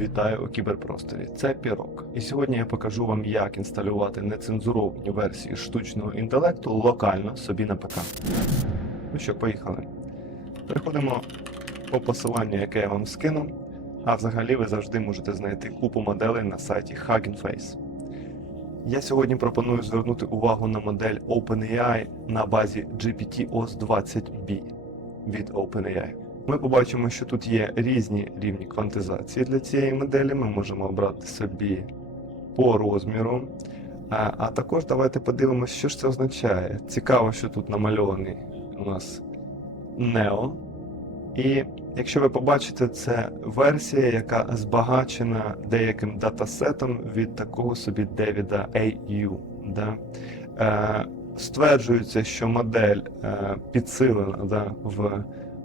Вітаю у кіберпросторі. Це Пірок. І сьогодні я покажу вам, як інсталювати нецензуровані версії штучного інтелекту локально собі на ПК. Ну що, поїхали. Переходимо по посиланню, яке я вам скину. А взагалі ви завжди можете знайти купу моделей на сайті Hugging Face. Я сьогодні пропоную звернути увагу на модель OpenAI на базі GPT-OS 20B від OpenAI. Ми побачимо, що тут є різні рівні квантизації для цієї моделі. Ми можемо обрати собі по розміру. А, також давайте подивимося, що ж це означає. Цікаво, що тут намальований у нас Neo. І якщо ви побачите, це версія, яка збагачена деяким датасетом від такого собі Девіда AU. Да? Е, стверджується, що модель е, підсилена да, в,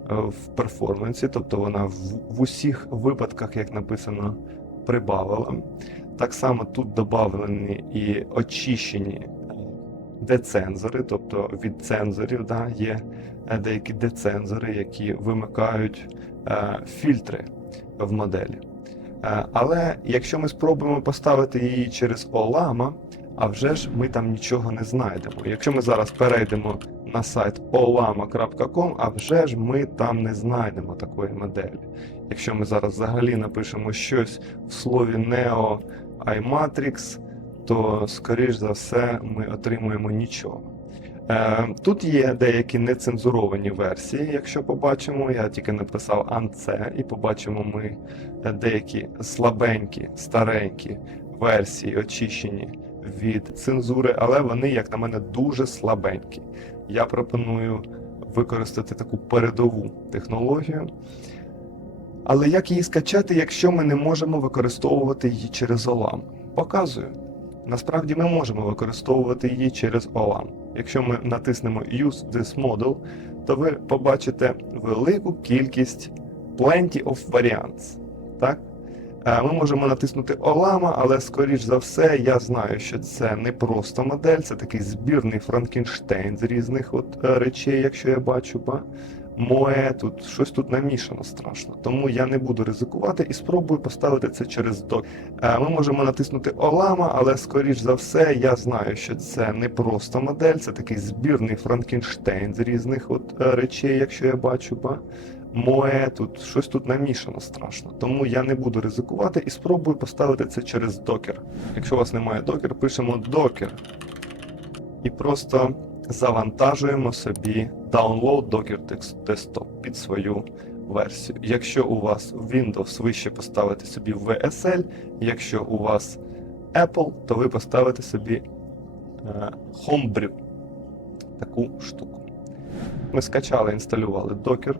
в перформансі, тобто вона в, в усіх випадках, як написано, прибавила. Так само тут додавлені і очищені е, децензори, тобто від цензорів да, є е, деякі децензори, які вимикають е, фільтри в моделі. Е, але якщо ми спробуємо поставити її через Olama, а вже ж ми там нічого не знайдемо. Якщо ми зараз перейдемо на сайт olama.com, а вже ж ми там не знайдемо такої моделі. Якщо ми зараз взагалі напишемо щось в слові Neo iMatrix, то скоріш за все ми отримуємо нічого. Е, Тут є деякі нецензуровані версії, якщо побачимо, я тільки написав ANC, і побачимо ми е, деякі слабенькі, старенькі версії, очищені від цензури, але вони, як на мене, дуже слабенькі. Я пропоную використати таку передову технологію. Але як її скачати, якщо ми не можемо використовувати її через OLAM? Показую. Насправді ми можемо використовувати її через OLAM. Якщо ми натиснемо Use this model, то ви побачите велику кількість plenty of variants. Так? Е, Ми можемо натиснути Олама, але скоріш за все, я знаю, що це не просто модель, це такий збірний Франкенштейн з різних от е, речей, якщо я бачу. Ба. Моє тут щось тут намішано страшно. Тому я не буду ризикувати і спробую поставити це через док. Е, Ми можемо натиснути Олама, але скоріш за все, я знаю, що це не просто модель, це такий збірний Франкенштейн з різних от речей, якщо я бачу. Ба. Моє тут щось тут намішано страшно. Тому я не буду ризикувати і спробую поставити це через докер. Якщо у вас немає докер, пишемо докер і просто завантажуємо собі download Docker Desktop під свою версію. Якщо у вас Windows, ви ще поставите собі VSL, якщо у вас Apple, то ви поставите собі е, Homebrew таку штуку. Ми скачали, інсталювали Docker.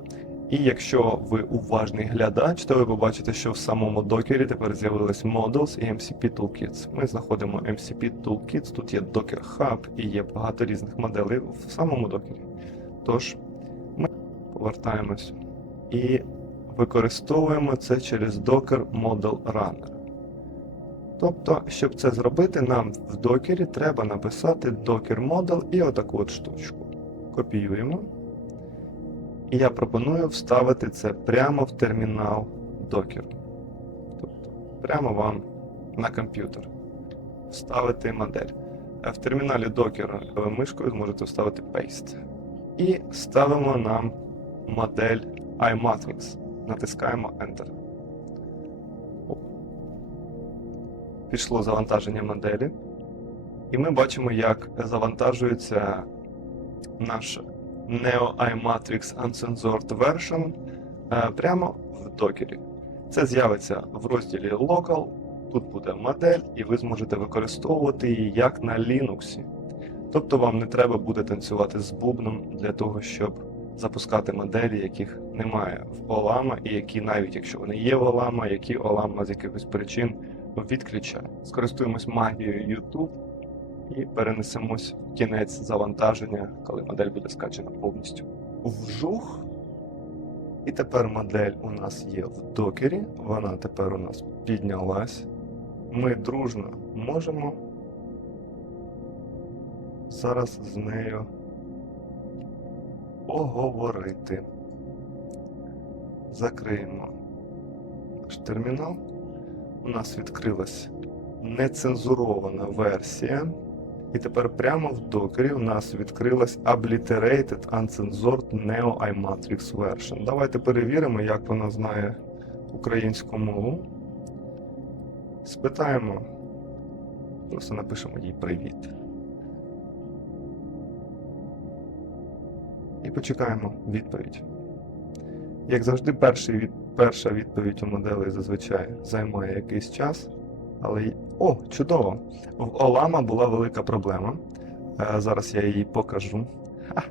І якщо ви уважний глядач, то ви побачите, що в самому докері тепер з'явились Models і MCP Toolkits. Ми знаходимо MCP Toolkits, тут є Docker Hub і є багато різних моделей в самому докері. Тож ми повертаємось і використовуємо це через Docker Model Runner. Тобто, щоб це зробити, нам в докері треба написати Docker Model і отаку от штучку. Копіюємо. І я пропоную вставити це прямо в термінал Docker. Тобто, прямо вам на комп'ютер. Вставити модель. А в терміналі Docker мишкою зможете вставити Paste. І ставимо нам модель iMatrix. Натискаємо Enter. Пішло завантаження моделі. І ми бачимо, як завантажується наша Neo iMatrix Uncensored Version е, прямо в докері. Це з'явиться в розділі Local, тут буде модель, і ви зможете використовувати її як на Linux. Тобто вам не треба буде танцювати з бубном для того, щоб запускати моделі, яких немає в Olama, і які навіть якщо вони є в Olama, які Olama з якихось причин відключає. Скористуємось магією YouTube і перенесемось в кінець завантаження, коли модель буде скачана повністю. Вжух. І тепер модель у нас є в докері, вона тепер у нас піднялась. Ми дружно можемо зараз з нею поговорити. Закриємо наш термінал у нас відкрилась нецензурована версія. І тепер прямо в докері у нас відкрилась Obliterated Uncensored Neo iMatrix Version. Давайте перевіримо, як вона знає українську мову. Спитаємо. Просто напишемо їй привіт. І почекаємо відповідь. Як завжди, перший від... перша відповідь у моделі зазвичай займає якийсь час. Але о, чудово! В Олама була велика проблема. Е, Зараз я її покажу. Ха.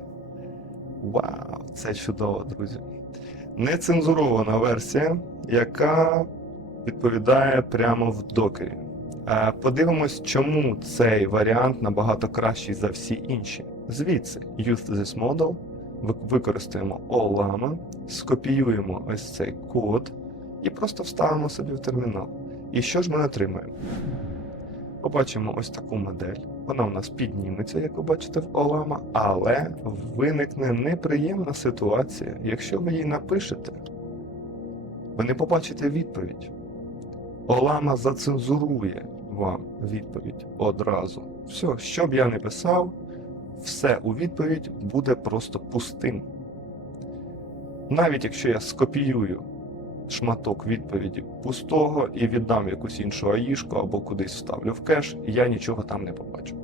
Вау, це чудово, друзі. Нецензурована версія, яка відповідає прямо в докері. Е, Подивимось, чому цей варіант набагато кращий за всі інші. Звідси, Use this model, використаємо Olama, скопіюємо ось цей код і просто вставимо собі в термінал. І що ж ми отримаємо? Побачимо ось таку модель. Вона у нас підніметься, як ви бачите в Олама, але виникне неприємна ситуація. Якщо ви її напишете, ви не побачите відповідь. Олама зацензурує вам відповідь одразу. Все, що б я не писав, все у відповідь буде просто пустим. Навіть якщо я скопіюю шматок відповіді пустого і віддам якусь іншу аїшку або кудись вставлю в кеш, і я нічого там не побачу.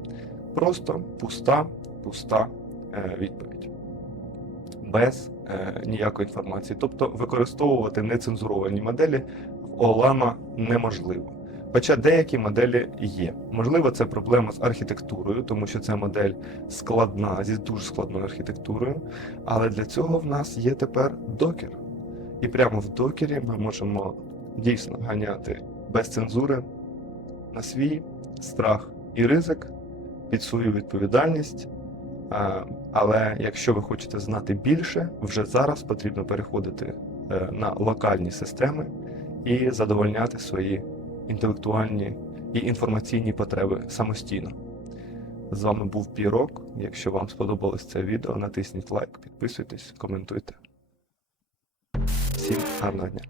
Просто пуста, пуста е, відповідь. Без е, ніякої інформації. Тобто використовувати нецензуровані моделі в Olama неможливо. Хоча деякі моделі є. Можливо, це проблема з архітектурою, тому що ця модель складна, зі дуже складною архітектурою. Але для цього в нас є тепер докер. І прямо в докері ми можемо дійсно ганяти без цензури на свій страх і ризик під свою відповідальність. Але якщо ви хочете знати більше, вже зараз потрібно переходити е, на локальні системи і задовольняти свої інтелектуальні і інформаційні потреби самостійно. З вами був Пірок. Якщо вам сподобалось це відео, натисніть лайк, підписуйтесь, коментуйте. Всім гарного дня!